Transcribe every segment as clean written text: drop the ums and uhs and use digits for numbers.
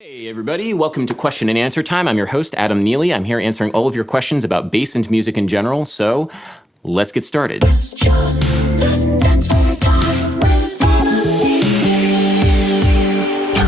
Hey everybody, welcome to Question and Answer Time. I'm your host, Adam Neely. I'm here answering all of your questions about bass and music in general, so let's get started.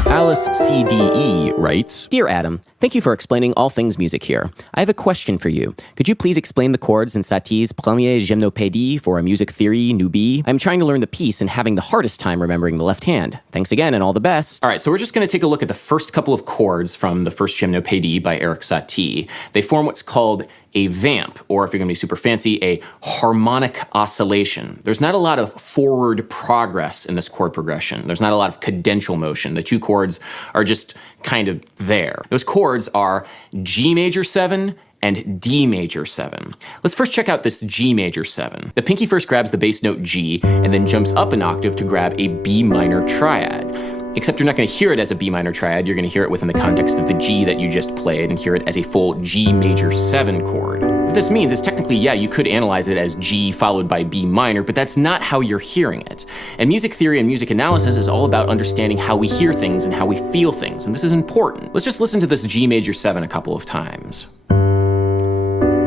Alice CDE writes, Dear Adam, thank you for explaining all things music here. I have a question for you. Could you please explain the chords in Satie's Premier Gymnopédie for a music theory newbie? I'm trying to learn the piece and having the hardest time remembering the left hand. Thanks again and all the best. All right, so we're just going to take a look at the first couple of chords from the first Gymnopédie by Erik Satie. They form what's called a vamp, or if you're going to be super fancy, a harmonic oscillation. There's not a lot of forward progress in this chord progression. There's not a lot of cadential motion. The two chords are just kind of there. Those chords are G major 7 and D major 7. Let's first check out this G major 7. The pinky first grabs the bass note G and then jumps up an octave to grab a B minor triad. Except you're not going to hear it as a B minor triad, you're going to hear it within the context of the G that you just played and hear it as a full G major 7 chord. What this means is technically, yeah, you could analyze it as G followed by B minor, but that's not how you're hearing it. And music theory and music analysis is all about understanding how we hear things and how we feel things, and this is important. Let's just listen to this G major 7 a couple of times.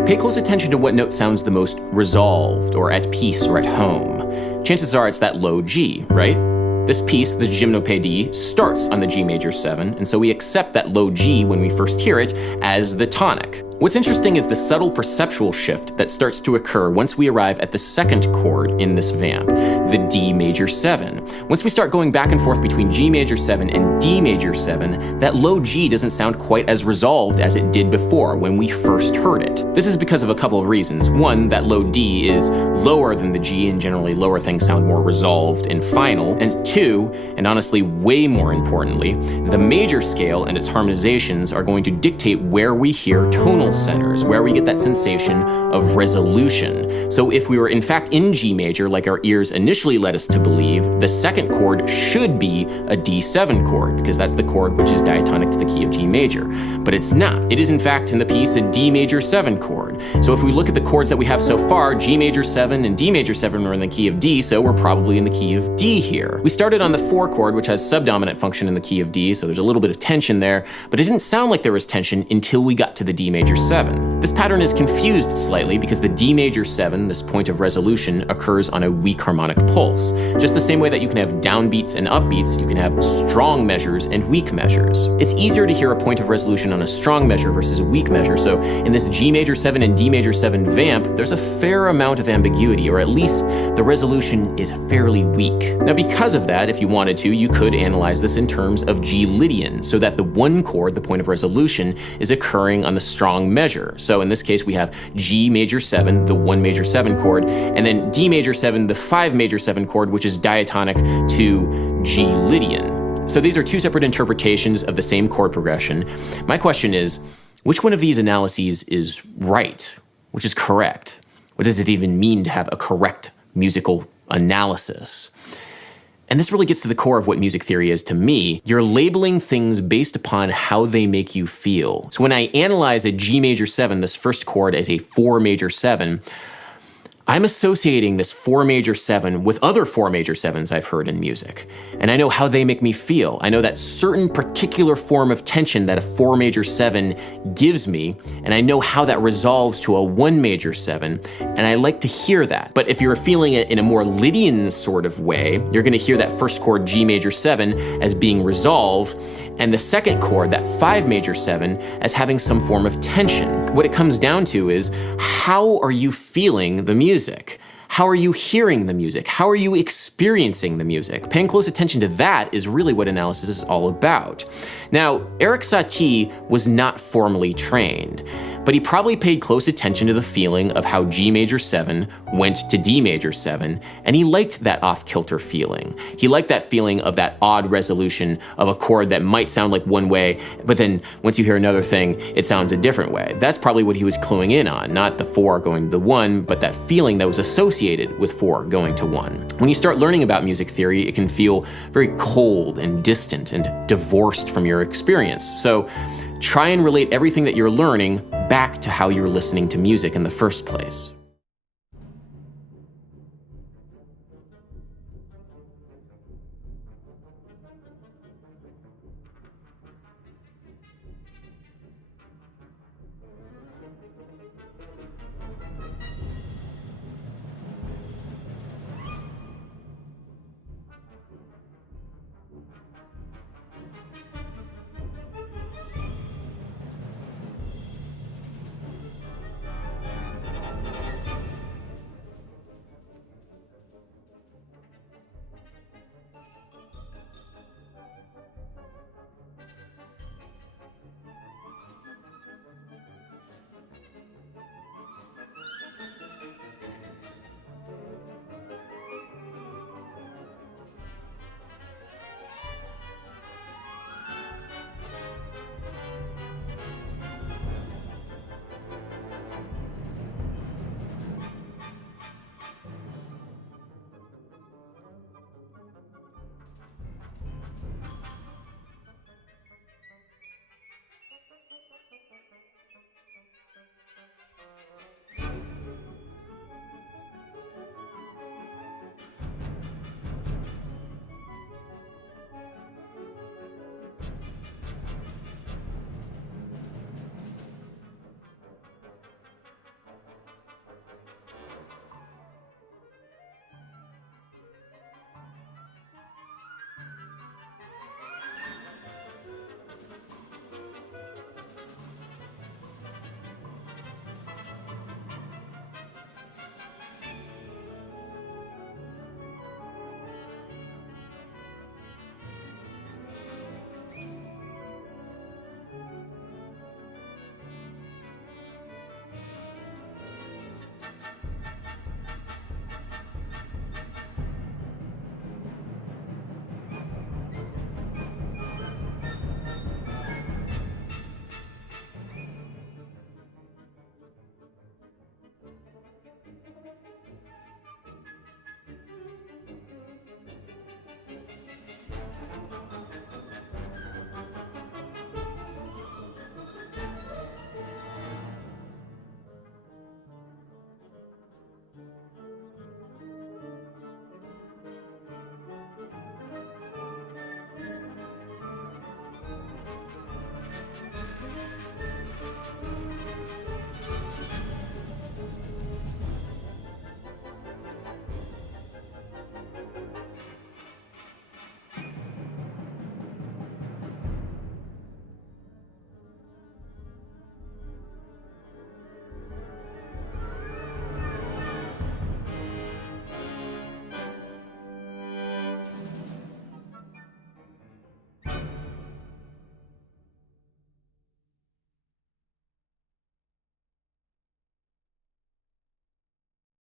Pay close attention to what note sounds the most resolved, or at peace, or at home. Chances are it's that low G, right? This piece, the Gymnopédie, starts on the G major 7, and so we accept that low G when we first hear it as the tonic. What's interesting is the subtle perceptual shift that starts to occur once we arrive at the second chord in this vamp, the D major 7. Once we start going back and forth between G major 7 and D major 7, that low G doesn't sound quite as resolved as it did before when we first heard it. This is because of a couple of reasons. One, that low D is lower than the G, and generally lower things sound more resolved and final. And two, and honestly way more importantly, the major scale and its harmonizations are going to dictate where we hear tonal centers, where we get that sensation of resolution. So if we were in fact in G major, like our ears initially led us to believe, the second chord should be a D7 chord, because that's the chord which is diatonic to the key of G major. But it's not. It is in fact in the piece a D major 7 chord. So if we look at the chords that we have so far, G major 7 and D major 7 are in the key of D, so we're probably in the key of D here. We started on the 4 chord, which has subdominant function in the key of D, so there's a little bit of tension there, but it didn't sound like there was tension until we got to the D major 7. This pattern is confused slightly because the D major 7, this point of resolution, occurs on a weak harmonic pulse. Just the same way that you can have downbeats and upbeats, you can have strong measures and weak measures. It's easier to hear a point of resolution on a strong measure versus a weak measure, so in this G major 7 and D major 7 vamp, there's a fair amount of ambiguity, or at least the resolution is fairly weak. Now because of that, if you wanted to, you could analyze this in terms of G Lydian, so that the one chord, the point of resolution, is occurring on the strong measure. So in this case, we have G major 7, the 1 major 7 chord, and then D major 7, the 5 major 7 chord, which is diatonic to G Lydian. So these are two separate interpretations of the same chord progression. My question is, which one of these analyses is right? Which is correct? What does it even mean to have a correct musical analysis? And this really gets to the core of what music theory is to me. You're labeling things based upon how they make you feel. So when I analyze a G major 7, this first chord, as a 4 major 7, I'm associating this 4 major 7 with other 4 major 7s I've heard in music. And I know how they make me feel. I know that certain particular form of tension that a 4 major 7 gives me, and I know how that resolves to a 1 major 7, and I like to hear that. But if you're feeling it in a more Lydian sort of way, you're gonna hear that first chord G major 7 as being resolved, and the second chord, that 5 major 7, as having some form of tension. What it comes down to is, how are you feeling the music? How are you hearing the music? How are you experiencing the music? Paying close attention to that is really what analysis is all about. Now, Erik Satie was not formally trained, but he probably paid close attention to the feeling of how G major 7 went to D major 7, and he liked that off-kilter feeling. He liked that feeling of that odd resolution of a chord that might sound like one way, but then once you hear another thing, it sounds a different way. That's probably what he was cluing in on, not the 4 going to the 1, but that feeling that was associated with 4 going to 1. When you start learning about music theory, it can feel very cold and distant and divorced from your experience. So try and relate everything that you're learning back to how you're listening to music in the first place.